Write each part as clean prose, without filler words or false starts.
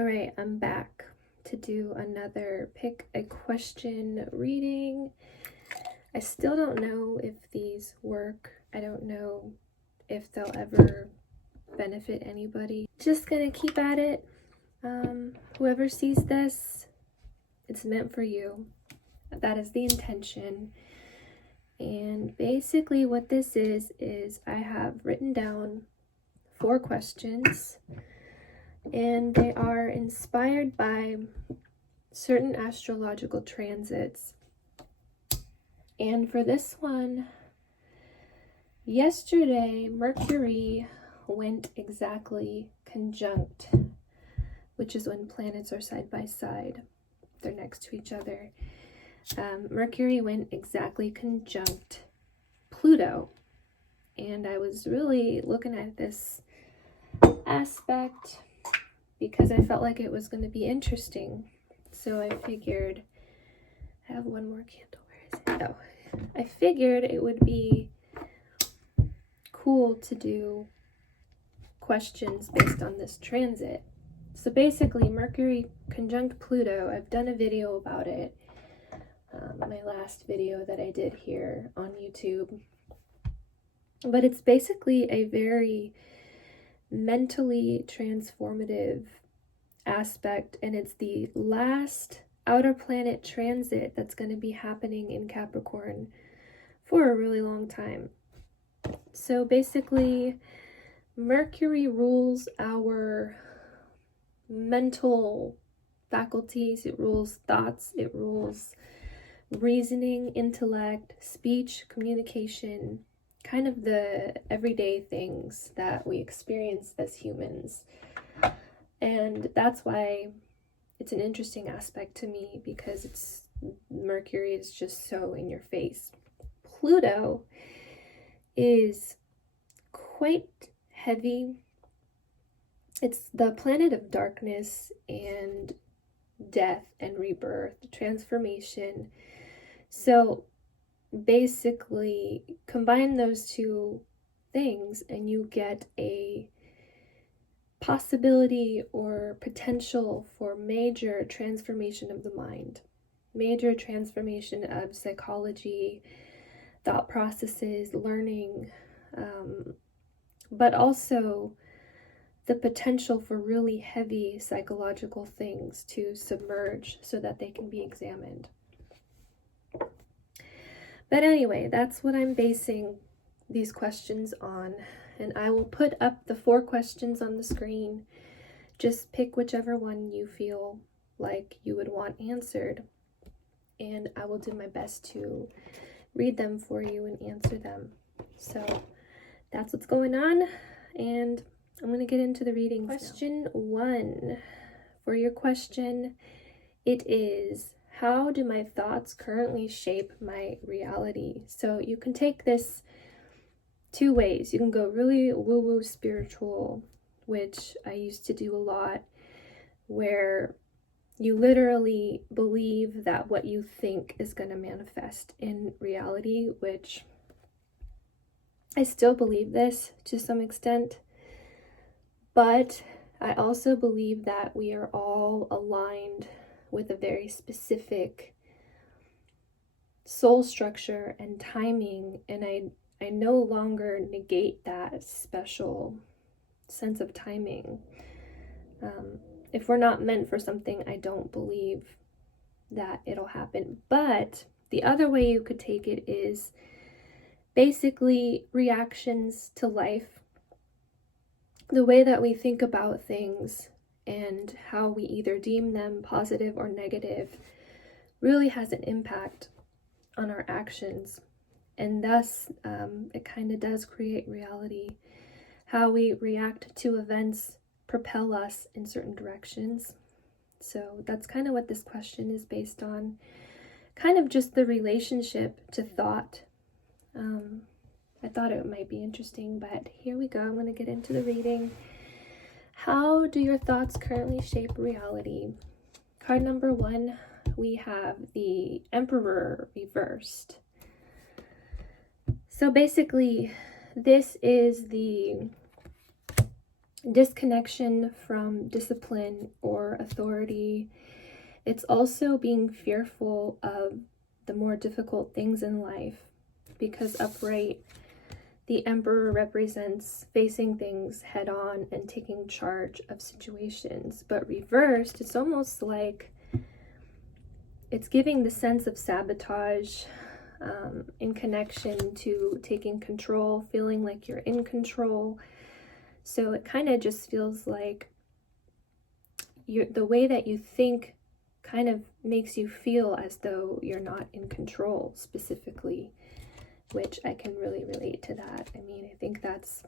Alright, I'm back to do another pick a question reading. I still don't know if these work. I don't know if they'll ever benefit anybody. Just gonna keep at it. Whoever sees this, it's meant for you. That is the intention. And basically what this is I have written down 4 questions, and they are inspired by certain astrological transits. And for this one, yesterday Mercury went exactly conjunct, which is when planets are side by side. They're next to each other. Mercury went exactly conjunct Pluto. And I was really looking at this aspect because I felt like it was going to be interesting. So I figured, I have one more candle. Where is it? Oh, I figured it would be cool to do questions based on this transit. So basically, Mercury conjunct Pluto, I've done a video about it. My last video that I did here on YouTube. But it's basically a very mentally transformative aspect, and it's the last outer planet transit that's going to be happening in Capricorn for a really long time. So basically, Mercury rules our mental faculties, it rules thoughts, it rules reasoning, intellect, speech, communication, kind of the everyday things that we experience as humans. And that's why it's an interesting aspect to me, because Mercury is just so in your face. Pluto is quite heavy. It's the planet of darkness and death and rebirth, transformation. So basically, combine those two things and you get a possibility or potential for major transformation of the mind, major transformation of psychology, thought processes, learning, but also the potential for really heavy psychological things to submerge so that they can be examined. But anyway, that's what I'm basing these questions on. And I will put up the 4 questions on the screen. Just pick whichever one you feel like you would want answered. And I will do my best to read them for you and answer them. So that's what's going on. And I'm going to get into the readings. Question 1. For your question, it is, how do my thoughts currently shape my reality? So you can take this 2 ways. You can go really woo-woo spiritual, which I used to do a lot, where you literally believe that what you think is going to manifest in reality, which I still believe this to some extent. But I also believe that we are all aligned with a very specific soul structure and timing, and I no longer negate that special sense of timing. If we're not meant for something, I don't believe that it'll happen. But the other way you could take it is basically reactions to life, the way that we think about things and how we either deem them positive or negative really has an impact on our actions. And thus, it kind of does create reality. How we react to events propel us in certain directions. So that's kind of what this question is based on. Kind of just the relationship to thought. I thought it might be interesting, but here we go. I'm going to get into the reading. How do your thoughts currently shape reality? Card number 1, we have the Emperor reversed. So basically, this is the disconnection from discipline or authority. It's also being fearful of the more difficult things in life, because upright, the Emperor represents facing things head on and taking charge of situations. But reversed, it's almost like it's giving the sense of sabotage in connection to taking control, feeling like you're in control. So it kind of just feels like the way that you think kind of makes you feel as though you're not in control specifically, which I can really relate to that. I mean, I think that's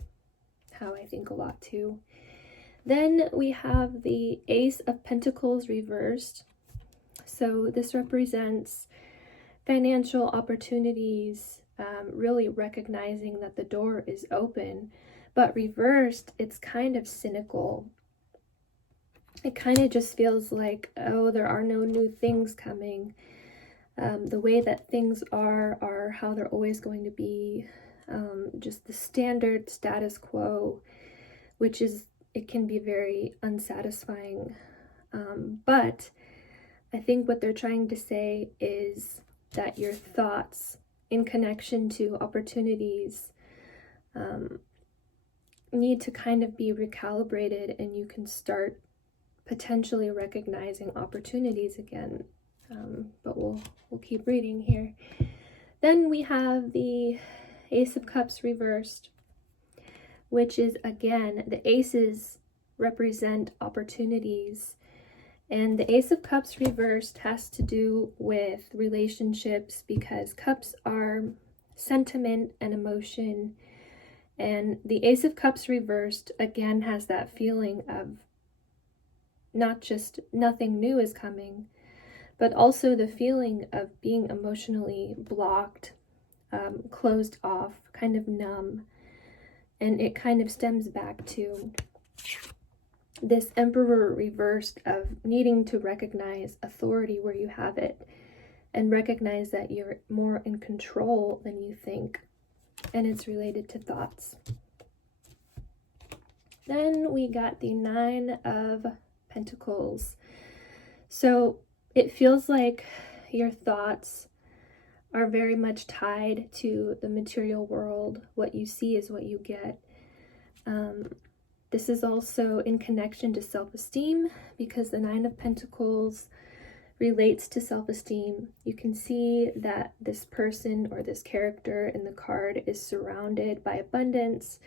how I think a lot too. Then we have the Ace of Pentacles reversed. So this represents financial opportunities, really recognizing that the door is open. But reversed, it's kind of cynical. It kind of just feels like, oh, there are no new things coming. The way that things are how they're always going to be. Just the standard status quo, which is, it can be very unsatisfying. But I think what they're trying to say is that your thoughts in connection to opportunities need to kind of be recalibrated, and you can start potentially recognizing opportunities again. But we'll keep reading here. Then we have the Ace of Cups reversed, which is, again, the aces represent opportunities. And the Ace of Cups reversed has to do with relationships, because cups are sentiment and emotion. And the Ace of Cups reversed, again, has that feeling of not just nothing new is coming, but also the feeling of being emotionally blocked, closed off, kind of numb. And it kind of stems back to this Emperor reversed of needing to recognize authority where you have it, and recognize that you're more in control than you think. And it's related to thoughts. Then we got the Nine of Pentacles. So it feels like your thoughts are very much tied to the material world. What you see is what you get. This is also in connection to self-esteem, because the Nine of Pentacles relates to self-esteem. You can see that this person or this character in the card is surrounded by abundance,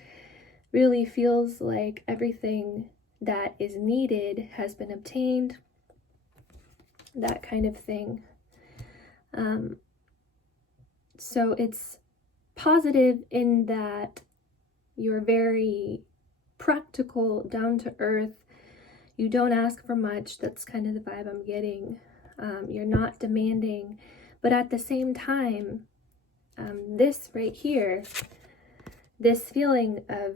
really feels like everything that is needed has been obtained, that kind of thing. So it's positive in that you're very practical, down to earth. You don't ask for much. That's kind of the vibe I'm getting. You're not demanding, but at the same time, this right here, this feeling of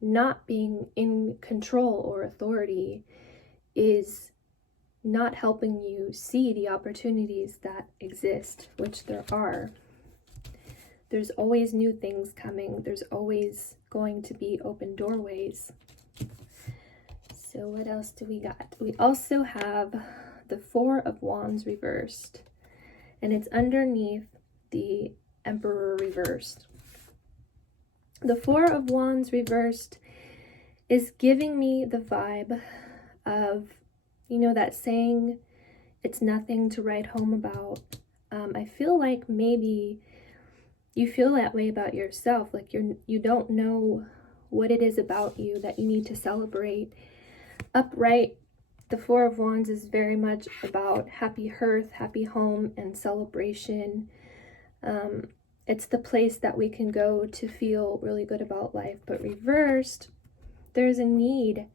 not being in control or authority is not helping you see the opportunities that exist, which there are. There's always new things coming. There's always going to be open doorways. So what else do we got? We also have the Four of Wands reversed, and it's underneath the Emperor reversed. The Four of Wands reversed is giving me the vibe of, you know, that saying, it's nothing to write home about. I feel like maybe you feel that way about yourself, like you don't know what it is about you that you need to celebrate. Upright, the Four of Wands is very much about happy hearth, happy home, and celebration. It's the place that we can go to feel really good about life. But reversed, there's a need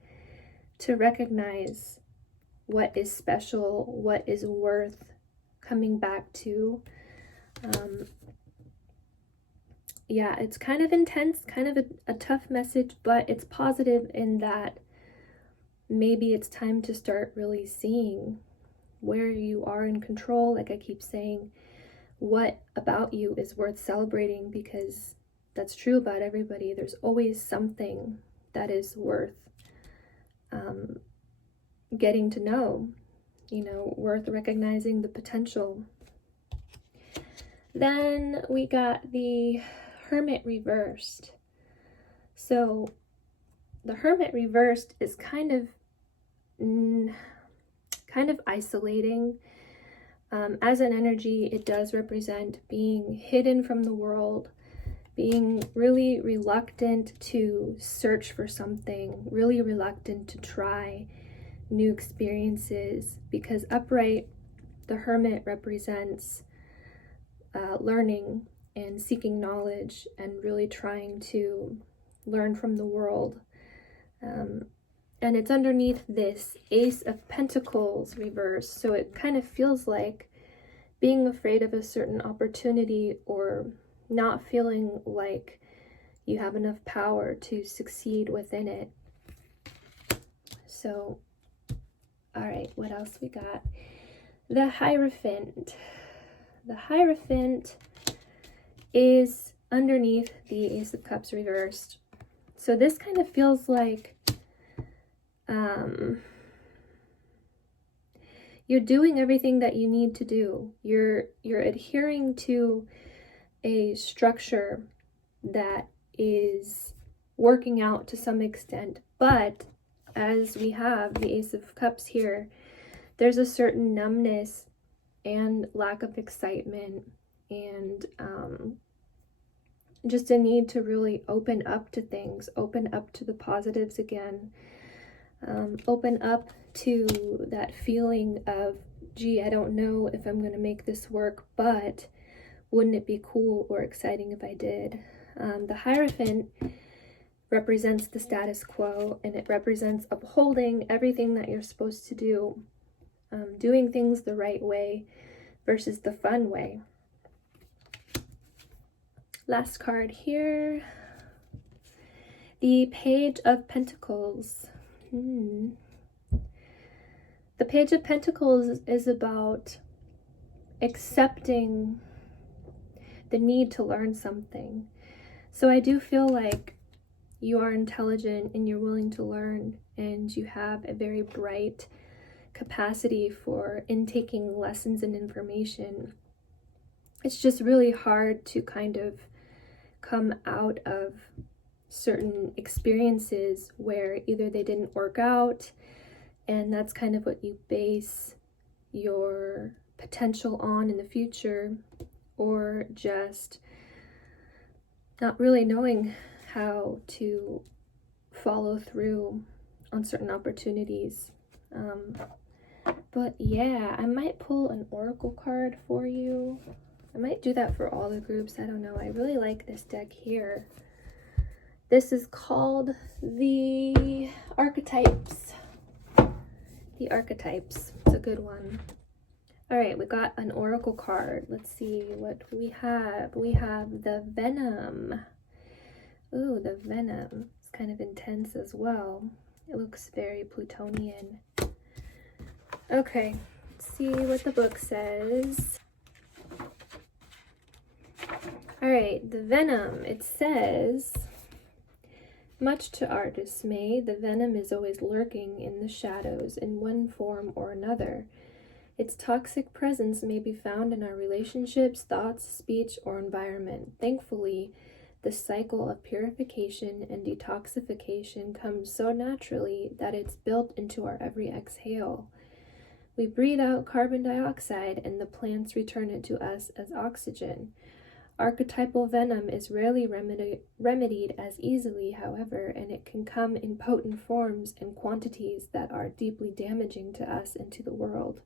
to recognize what is special, what is worth coming back to. Yeah, it's kind of intense, kind of a tough message, but it's positive in that maybe it's time to start really seeing where you are in control. Like I keep saying, what about you is worth celebrating, because that's true about everybody. There's always something that is worth getting to know, worth recognizing the potential. Then we got the Hermit reversed. So the Hermit reversed is kind of isolating. As an energy, it does represent being hidden from the world, being really reluctant to search for something, really reluctant to try new experiences, because upright, the Hermit represents learning and seeking knowledge and really trying to learn from the world. And it's underneath this Ace of Pentacles reverse, so it kind of feels like being afraid of a certain opportunity or not feeling like you have enough power to succeed within it. So, all right, what else we got? The Hierophant. The Hierophant is underneath the Ace of Cups reversed. So this kind of feels like you're doing everything that you need to do. You're adhering to a structure that is working out to some extent, but as we have the Ace of Cups here, there's a certain numbness and lack of excitement and just a need to really open up to things, open up to the positives again, open up to that feeling of, gee, I don't know if I'm going to make this work, but wouldn't it be cool or exciting if I did? The Hierophant represents the status quo, and it represents upholding everything that you're supposed to do, doing things the right way versus the fun way. Last card here, the Page of Pentacles. The Page of Pentacles is about accepting the need to learn something. So I do feel like you are intelligent and you're willing to learn, and you have a very bright capacity for intaking lessons and information. It's just really hard to kind of come out of certain experiences where either they didn't work out, and that's kind of what you base your potential on in the future, or just not really knowing how to follow through on certain opportunities. But yeah, I might pull an oracle card for you. I might do that for all the groups. I don't know. I really like this deck here. This is called the Archetypes. The Archetypes. It's a good one. All right, we got an oracle card. Let's see what we have. We have the Venom. Ooh, the Venom. It's kind of intense as well. It looks very Plutonian. Okay, let's see what the book says. All right, the Venom. It says, much to our dismay, the venom is always lurking in the shadows in one form or another. Its toxic presence may be found in our relationships, thoughts, speech, or environment. Thankfully, the cycle of purification and detoxification comes so naturally that it's built into our every exhale. We breathe out carbon dioxide and the plants return it to us as oxygen. Archetypal venom is rarely remedied as easily, however, and it can come in potent forms and quantities that are deeply damaging to us and to the world.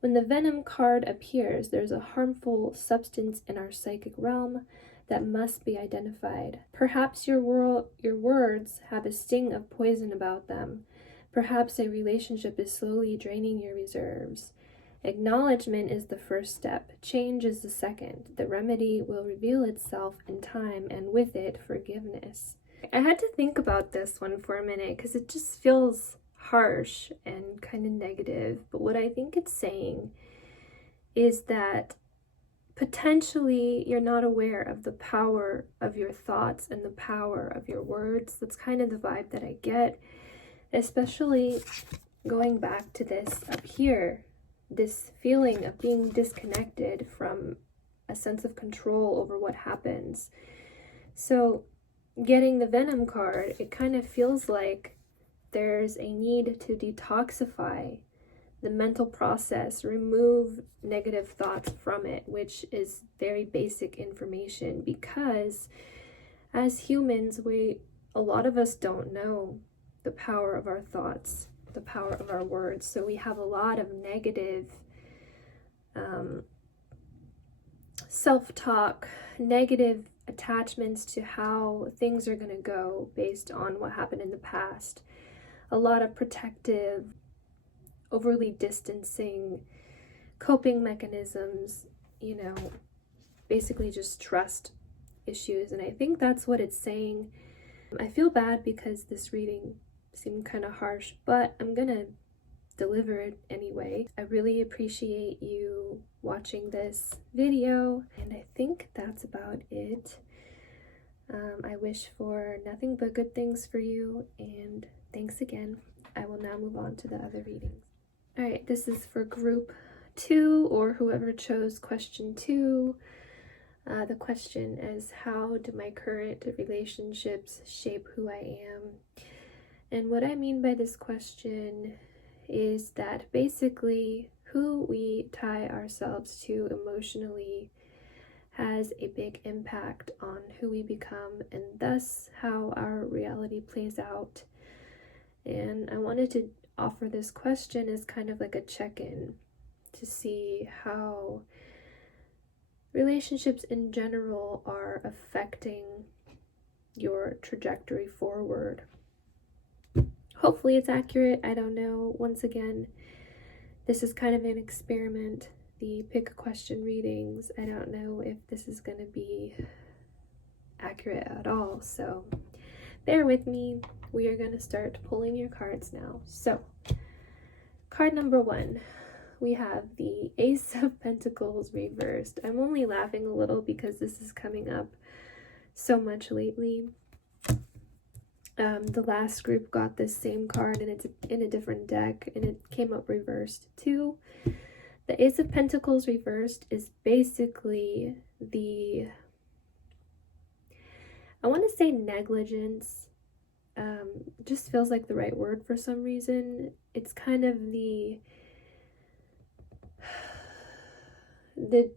When the Venom card appears, there's a harmful substance in our psychic realm that must be identified. Perhaps your words have a sting of poison about them. Perhaps a relationship is slowly draining your reserves. Acknowledgement is the first step. Change is the second. The remedy will reveal itself in time, and with it, forgiveness. I had to think about this one for a minute because it just feels harsh and kind of negative. But what I think it's saying is that potentially you're not aware of the power of your thoughts and the power of your words. That's kind of the vibe that I get, especially going back to this up here, this feeling of being disconnected from a sense of control over what happens. So getting the Venom card, it kind of feels like there's a need to detoxify the mental process, remove negative thoughts from it, which is very basic information, because as humans, a lot of us don't know the power of our thoughts, the power of our words. So we have a lot of negative self-talk, negative attachments to how things are going to go based on what happened in the past. A lot of protective, overly distancing coping mechanisms, basically just trust issues. And I think that's what it's saying. I feel bad because this reading seemed kind of harsh, but I'm gonna deliver it anyway. I really appreciate you watching this video, and I think that's about it. I wish for nothing but good things for you, and thanks again. I will now move on to the other readings. All right, this is for group 2, or whoever chose question 2. The question is, how do my current relationships shape who I am? And what I mean by this question is that basically who we tie ourselves to emotionally has a big impact on who we become, and thus how our reality plays out. And I wanted to offer this question as kind of like a check-in to see how relationships in general are affecting your trajectory forward. Hopefully it's accurate. I don't know. Once again, this is kind of an experiment. The pick a question readings, I don't know if this is going to be accurate at all. So bear with me. We are going to start pulling your cards now. So card number 1, we have the Ace of Pentacles reversed. I'm only laughing a little because this is coming up so much lately. The last group got this same card, and it's in a different deck, and it came up reversed too. The Ace of Pentacles reversed is basically I want to say negligence. Just feels like the right word for some reason. It's kind of the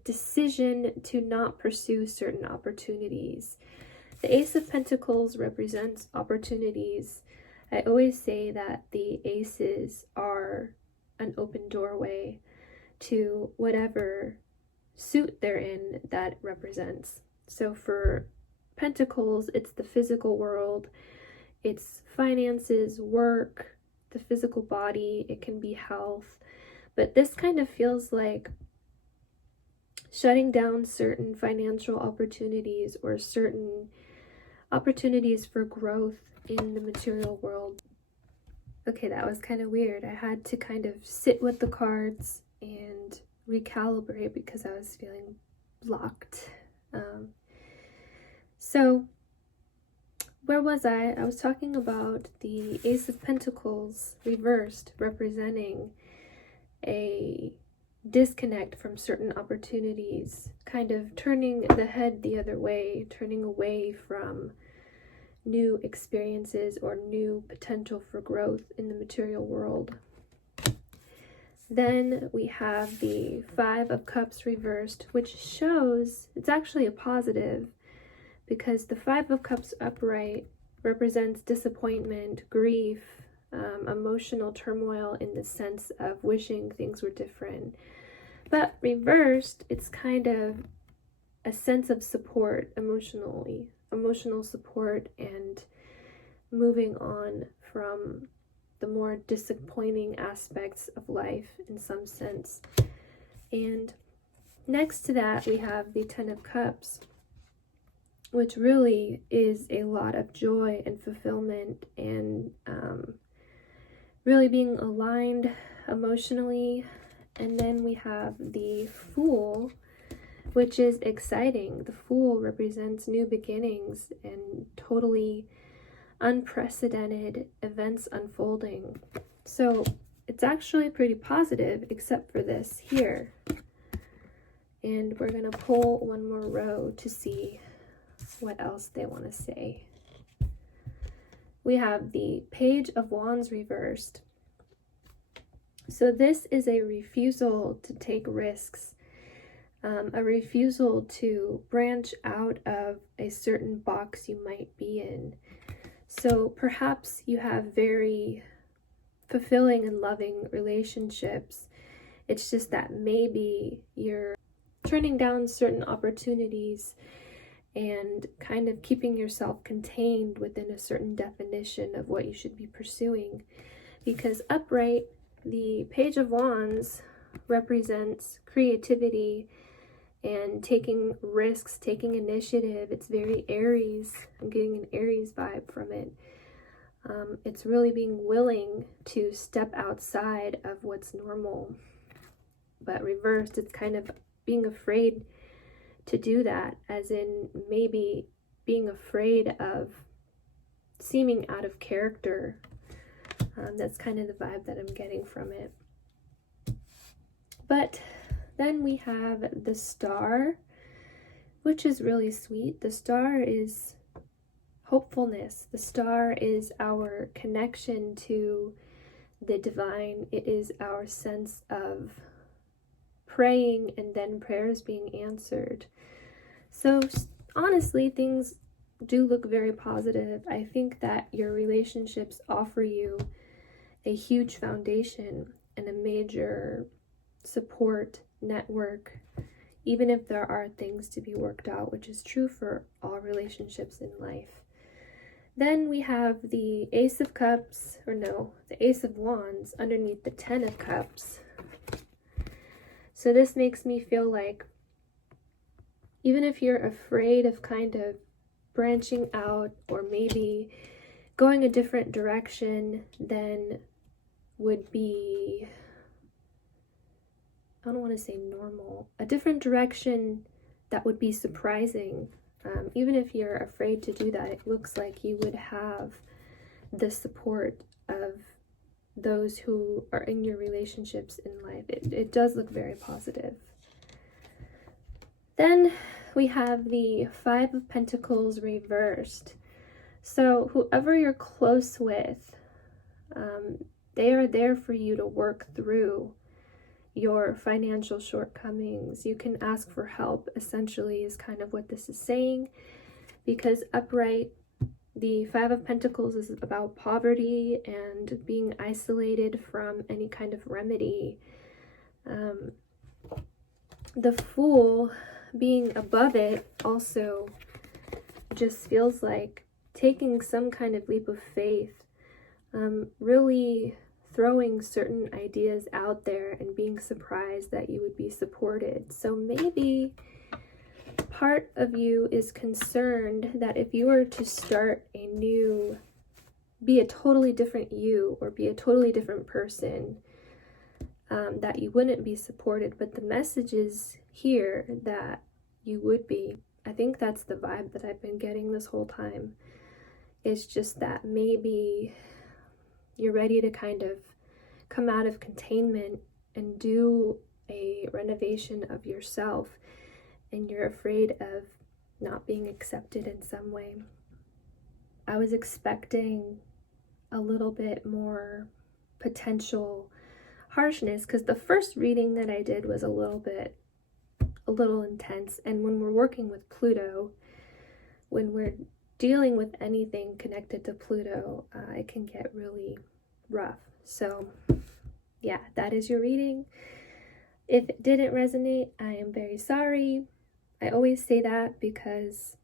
decision to not pursue certain opportunities. The Ace of Pentacles represents opportunities. I always say that the aces are an open doorway to whatever suit they're in that represents. So for Pentacles, it's the physical world, it's finances, work, the physical body, it can be health. But this kind of feels like shutting down certain financial opportunities or certain opportunities for growth in the material world. Okay, that was kind of weird. I had to kind of sit with the cards and recalibrate because I was feeling blocked. So where was I? I was talking about the Ace of Pentacles reversed, representing a disconnect from certain opportunities, kind of turning the head the other way, turning away from new experiences or new potential for growth in the material world. Then we have the 5 of Cups reversed, which shows it's actually a positive, because the 5 of Cups upright represents disappointment, grief, emotional turmoil in the sense of wishing things were different. But reversed, it's kind of a sense of support emotional support, and moving on from the more disappointing aspects of life in some sense. And next to that, we have the 10 of Cups, which really is a lot of joy and fulfillment, and really being aligned emotionally. And then we have the Fool, which is exciting. The Fool represents new beginnings and totally unprecedented events unfolding. So it's actually pretty positive, except for this here. And we're going to pull one more row to see what else they want to say. We have the Page of Wands reversed. So this is a refusal to take risks, a refusal to branch out of a certain box you might be in. So perhaps you have very fulfilling and loving relationships. It's just that maybe you're turning down certain opportunities and kind of keeping yourself contained within a certain definition of what you should be pursuing. Because upright, the Page of Wands represents creativity and taking risks, taking initiative. It's very Aries. I'm getting an Aries vibe from it. It's really being willing to step outside of what's normal. But reversed, it's kind of being afraid to do that, as in maybe being afraid of seeming out of character. That's kind of the vibe that I'm getting from it. But then we have the Star, which is really sweet. The Star is hopefulness. The Star is our connection to the divine. It is our sense of praying and then prayers being answered. So honestly, things do look very positive. I think that your relationships offer you a huge foundation and a major support network, even if there are things to be worked out, which is true for all relationships in life. Then we have the Ace of Cups, the Ace of Wands underneath the Ten of Cups. So this makes me feel like even if you're afraid of kind of branching out or maybe going a different direction than would be, I don't want to say normal, a different direction that would be surprising. Even if you're afraid to do that, it looks like you would have the support of those who are in your relationships in life. It does look very positive. Then we have the Five of Pentacles reversed. So whoever you're close with, they are there for you to work through your financial shortcomings. You can ask for help, essentially, is kind of what this is saying, because upright, the Five of Pentacles is about poverty and being isolated from any kind of remedy. The Fool being above it also just feels like taking some kind of leap of faith, really throwing certain ideas out there and being surprised that you would be supported. So maybe part of you is concerned that if you were to start be a totally different you or be a totally different person, that you wouldn't be supported. But the message is here that you would be. I think that's the vibe that I've been getting this whole time. It's just that maybe you're ready to kind of come out of containment and do a renovation of yourself, and you're afraid of not being accepted in some way. I was expecting a little bit more potential harshness, because the first reading that I did was a little intense. And when we're working with Pluto, when we're dealing with anything connected to Pluto, it can get really rough. So yeah, that is your reading. If it didn't resonate, I am very sorry. I always say that because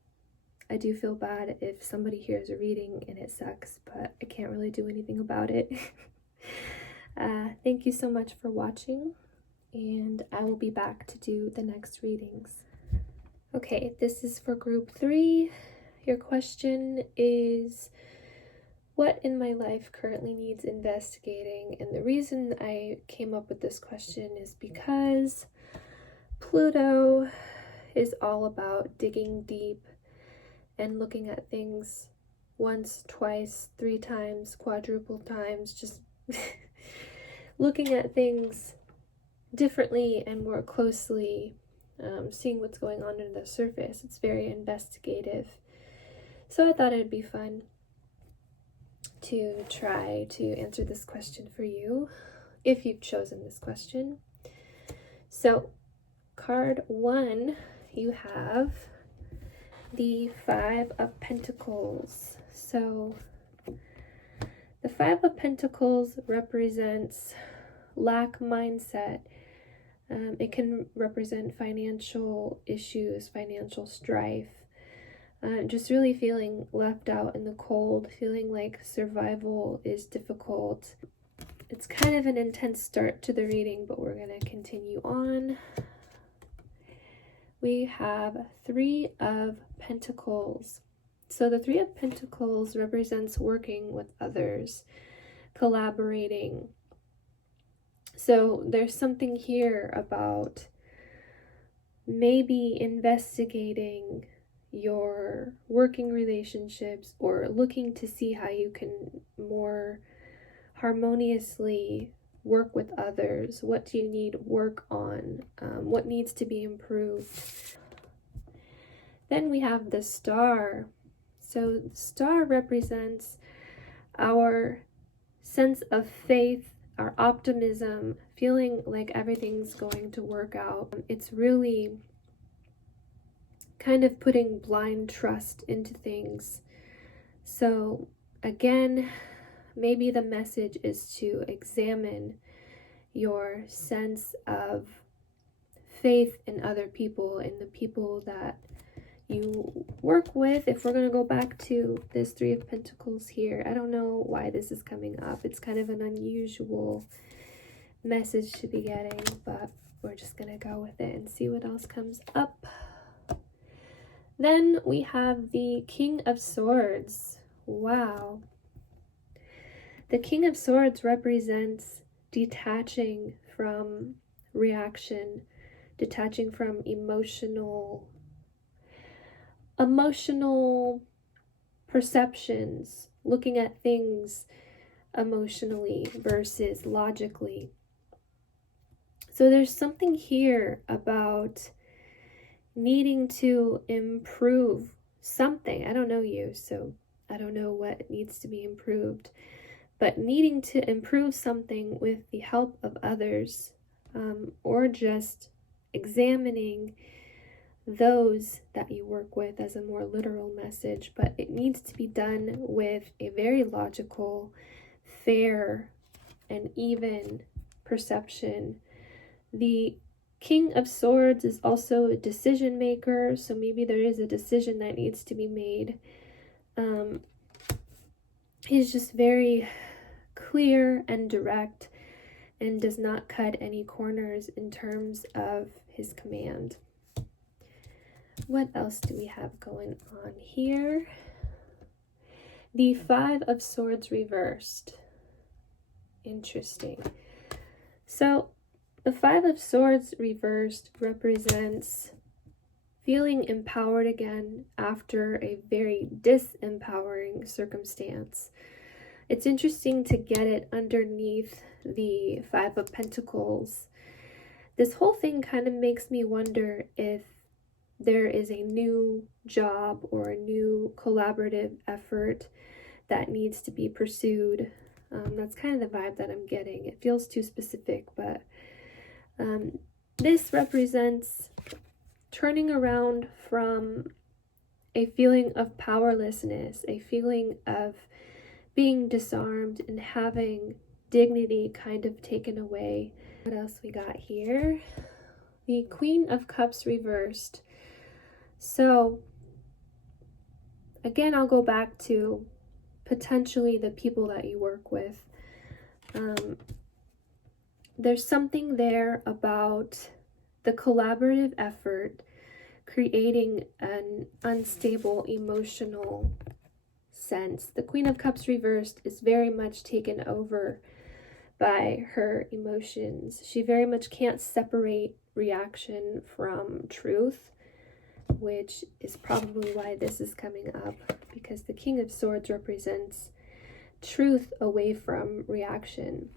I do feel bad if somebody hears a reading and it sucks, but I can't really do anything about it. Thank you so much for watching, and I will be back to do the next readings. Okay, this is for group 3. Your question is, what in my life currently needs investigating? And the reason I came up with this question is because Pluto is all about digging deep and looking at things once, twice, 3 times, quadruple times, just looking at things differently and more closely, seeing what's going on under the surface. It's very investigative. So I thought it'd be fun to try to answer this question for you, if you've chosen this question. So, card 1, you have the 5 of Pentacles. So, the 5 of Pentacles represents lack mindset. It can represent financial issues, financial strife, just really feeling left out in the cold, feeling like survival is difficult. It's kind of an intense start to the reading, but we're going to continue on. We have 3 of Pentacles. So the 3 of Pentacles represents working with others, collaborating. So there's something here about maybe investigating your working relationships or looking to see how you can more harmoniously work with others. What do you need work on? What needs to be improved? Then we have the Star. So the Star represents our sense of faith, our optimism, feeling like everything's going to work out. It's really kind of putting blind trust into things. So again, maybe the message is to examine your sense of faith in other people, in the people that you work with. If we're going to go back to this 3 of Pentacles here, I don't know why this is coming up. It's kind of an unusual message to be getting, but we're just going to go with it and see what else comes up. Then we have the King of Swords. Wow. The King of Swords represents detaching from reaction, detaching from emotional perceptions, looking at things emotionally versus logically. So there's something here about needing to improve something. I don't know you, so I don't know what needs to be improved, but needing to improve something with the help of others, or just examining those that you work with as a more literal message, but it needs to be done with a very logical, fair, and even perception. The King of Swords is also a decision maker, so maybe there is a decision that needs to be made. He's just very clear and direct and does not cut any corners in terms of his command. What else do we have going on here? The 5 of Swords reversed. Interesting. So the 5 of Swords reversed represents feeling empowered again after a very disempowering circumstance. It's interesting to get it underneath the 5 of Pentacles. This whole thing kind of makes me wonder if there is a new job or a new collaborative effort that needs to be pursued. That's kind of the vibe that I'm getting. It feels too specific, but this represents turning around from a feeling of powerlessness, a feeling of being disarmed and having dignity kind of taken away. What else we got here? The Queen of Cups reversed. So again, I'll go back to potentially the people that you work with. There's something there about the collaborative effort creating an unstable emotional sense. The Queen of Cups reversed is very much taken over by her emotions. She very much can't separate reaction from truth. which is probably why this is coming up, because the King of Swords represents truth away from reaction.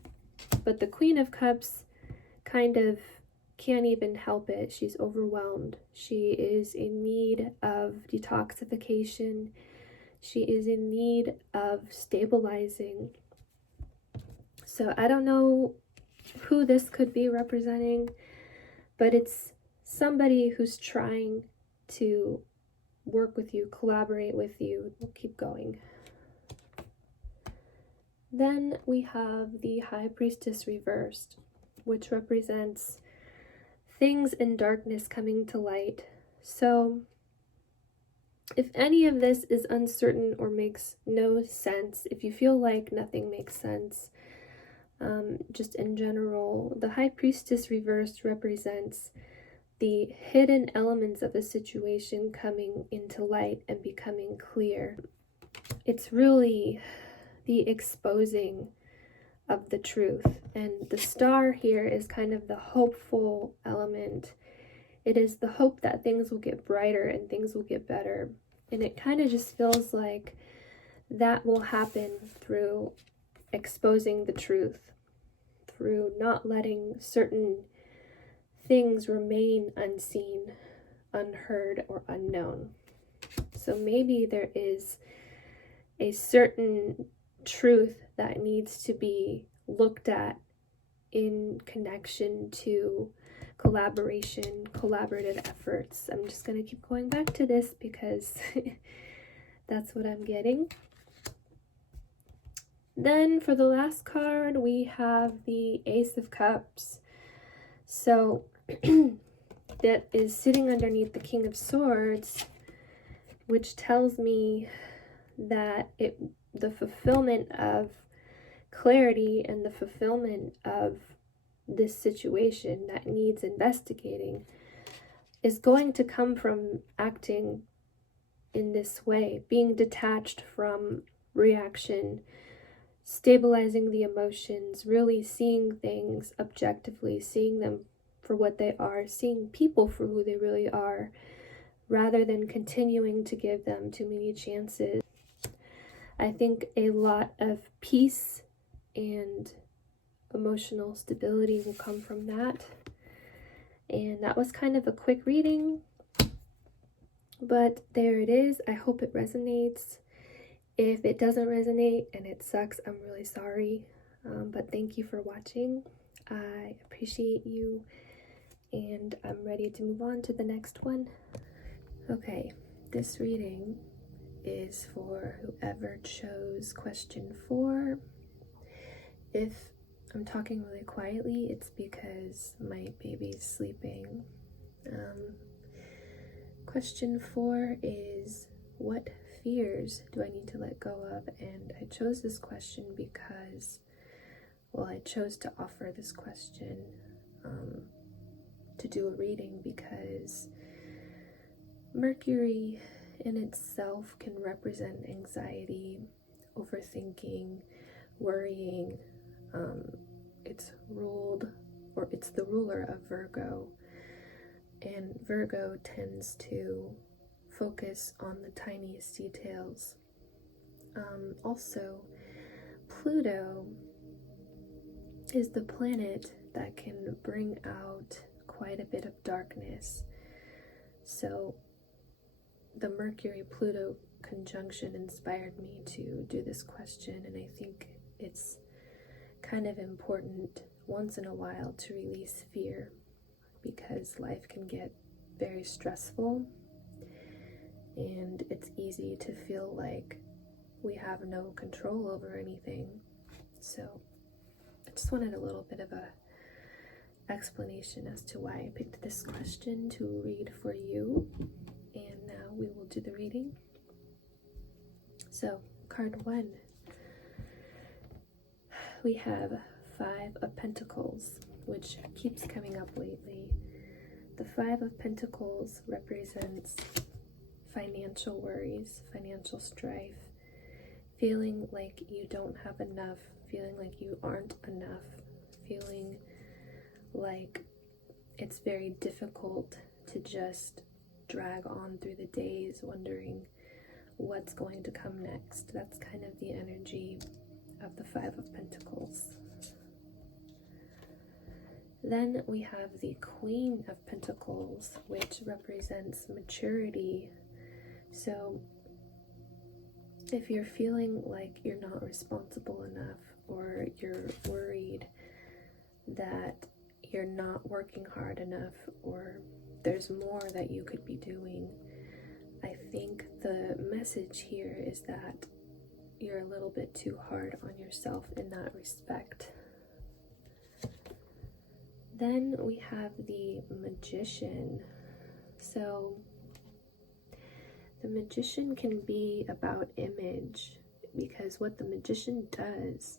But the Queen of Cups kind of can't even help it. She's overwhelmed. She is in need of detoxification. She is in need of stabilizing. So I don't know who this could be representing, but it's somebody who's trying to work with you, collaborate with you. We'll keep going. Then we have the High Priestess reversed, which represents things in darkness coming to light. So if any of this is uncertain or makes no sense, if you feel like nothing makes sense, just in general, the High Priestess reversed represents the hidden elements of a situation coming into light and becoming clear. It's really the exposing of the truth. And the star here is kind of the hopeful element. It is the hope that things will get brighter and things will get better. And it kind of just feels like that will happen through exposing the truth, through not letting certain things remain unseen, unheard, or unknown. So maybe there is a certain truth that needs to be looked at in connection to collaboration, collaborative efforts. I'm just going to keep going back to this because that's what I'm getting. Then for the last card, we have the Ace of Cups. So that is sitting underneath the King of Swords, which tells me that the fulfillment of clarity and the fulfillment of this situation that needs investigating is going to come from acting in this way, being detached from reaction, stabilizing the emotions, really seeing things objectively, seeing them for what they are, seeing people for who they really are, rather than continuing to give them too many chances. I think a lot of peace and emotional stability will come from that. And that was kind of a quick reading, but there it is. I hope it resonates. If it doesn't resonate and it sucks, I'm really sorry. But thank you for watching. I appreciate you, and I'm ready to move on to the next one. Okay, this reading is for whoever chose question 4. If I'm talking really quietly, it's because my baby's sleeping. Question 4 is, what fears do I need to let go of? And I chose this question because, well, I chose to offer this question to do a reading because Mercury in itself can represent anxiety, overthinking, worrying. It's ruled, or it's the ruler of Virgo, and Virgo tends to focus on the tiniest details. Also, Pluto is the planet that can bring out quite a bit of darkness. So the Mercury-Pluto conjunction inspired me to do this question, and I think it's kind of important once in a while to release fear, because life can get very stressful and it's easy to feel like we have no control over anything. So I just wanted a little bit of a explanation as to why I picked this question to read for you, and now we will do the reading. So card 1, we have 5 of Pentacles, which keeps coming up lately. The 5 of Pentacles represents financial worries, financial strife, feeling like you don't have enough, feeling like you aren't enough, feeling like it's very difficult to just drag on through the days wondering what's going to come next. That's kind of the energy of the Five of Pentacles. Then we have the Queen of Pentacles, which represents maturity. So if you're feeling like you're not responsible enough, or you're worried that you're not working hard enough, or there's more that you could be doing, I think the message here is that you're a little bit too hard on yourself in that respect. Then we have the Magician. So the Magician can be about image, because what the Magician does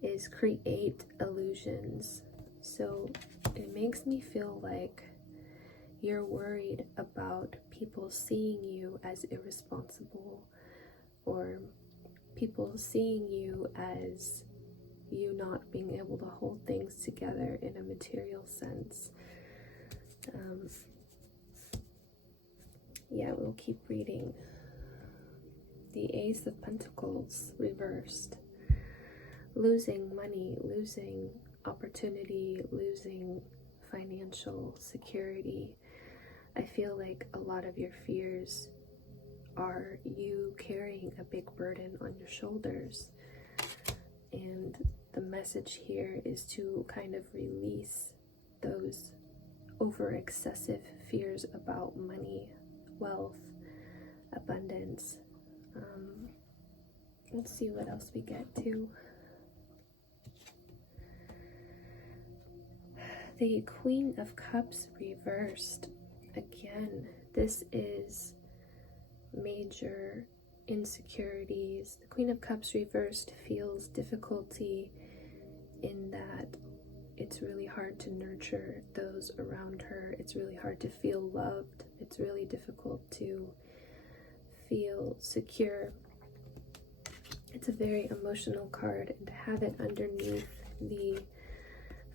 is create illusions. So it makes me feel like you're worried about people seeing you as irresponsible, or people seeing you as you not being able to hold things together in a material sense. Yeah, we'll keep reading. The Ace of Pentacles reversed. Losing money, losing opportunity, losing financial security. I feel like a lot of your fears are you carrying a big burden on your shoulders. And the message here is to kind of release those over excessive fears about money, wealth, abundance. Let's see what else we get to. The Queen of Cups reversed. Again, this is major insecurities. The Queen of Cups reversed feels difficulty in that it's really hard to nurture those around her. It's really hard to feel loved. It's really difficult to feel secure. It's a very emotional card, and to have it underneath the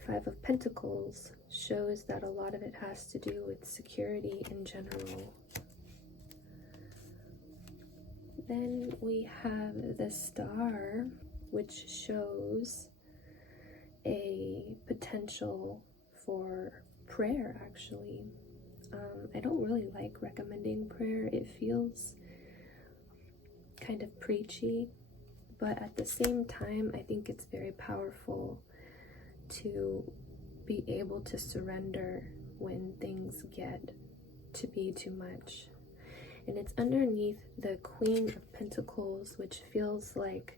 Five of Pentacles shows that a lot of it has to do with security in general. Then we have the Star, which shows a potential for prayer, actually. I don't really like recommending prayer. It feels kind of preachy, but at the same time, I think it's very powerful to be able to surrender when things get to be too much. And it's underneath the Queen of Pentacles, which feels like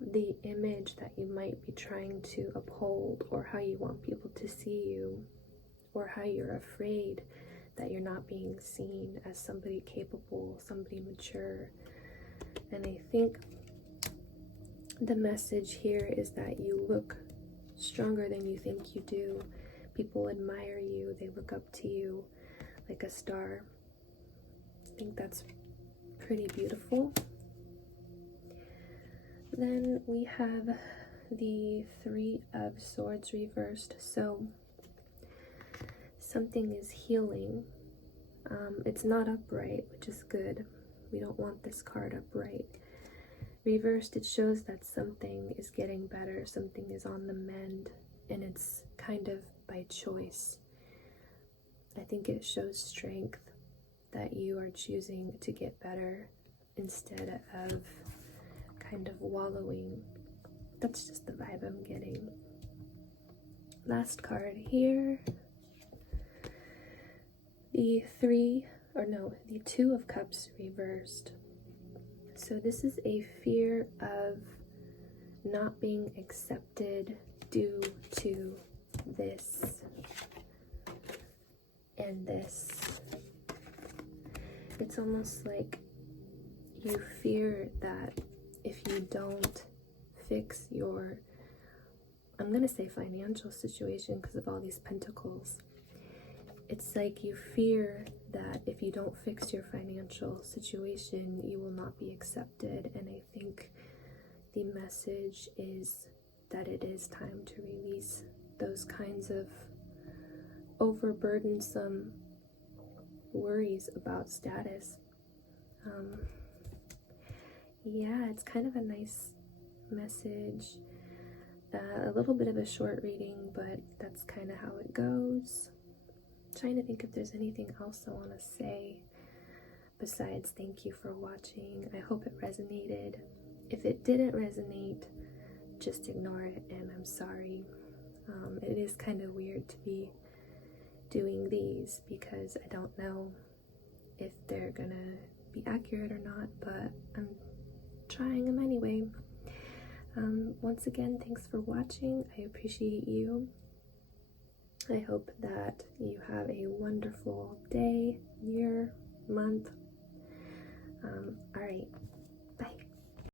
the image that you might be trying to uphold, or how you want people to see you, or how you're afraid that you're not being seen as somebody capable, somebody mature. And I think the message here is that you look stronger than you think you do. People admire you, they look up to you like a star. I think that's pretty beautiful. Then we have the Three of Swords reversed. So something is healing. It's not upright, which is good. We don't want this card upright. Reversed, it shows that something is getting better, something is on the mend, and it's kind of by choice. I think it shows strength that you are choosing to get better instead of kind of wallowing. That's just the vibe I'm getting. Last card here. The Two of Cups reversed. So this is a fear of not being accepted due to this and this. It's almost like you fear that if you don't fix your, I'm going to say financial situation because of all these pentacles. It's like you fear that if you don't fix your financial situation, you will not be accepted. And I think the message is that it is time to release those kinds of overburdensome worries about status. Yeah, it's kind of a nice message. A little bit of a short reading, but that's kind of how it goes. Trying to think if there's anything else I want to say besides thank you for watching. I hope it resonated. If it didn't resonate, just ignore it, and I'm sorry. It is kind of weird to be doing these because I don't know if they're gonna be accurate or not, but I'm trying them anyway. Once again, thanks for watching. I appreciate you. I hope that you have a wonderful day, year, month. All right.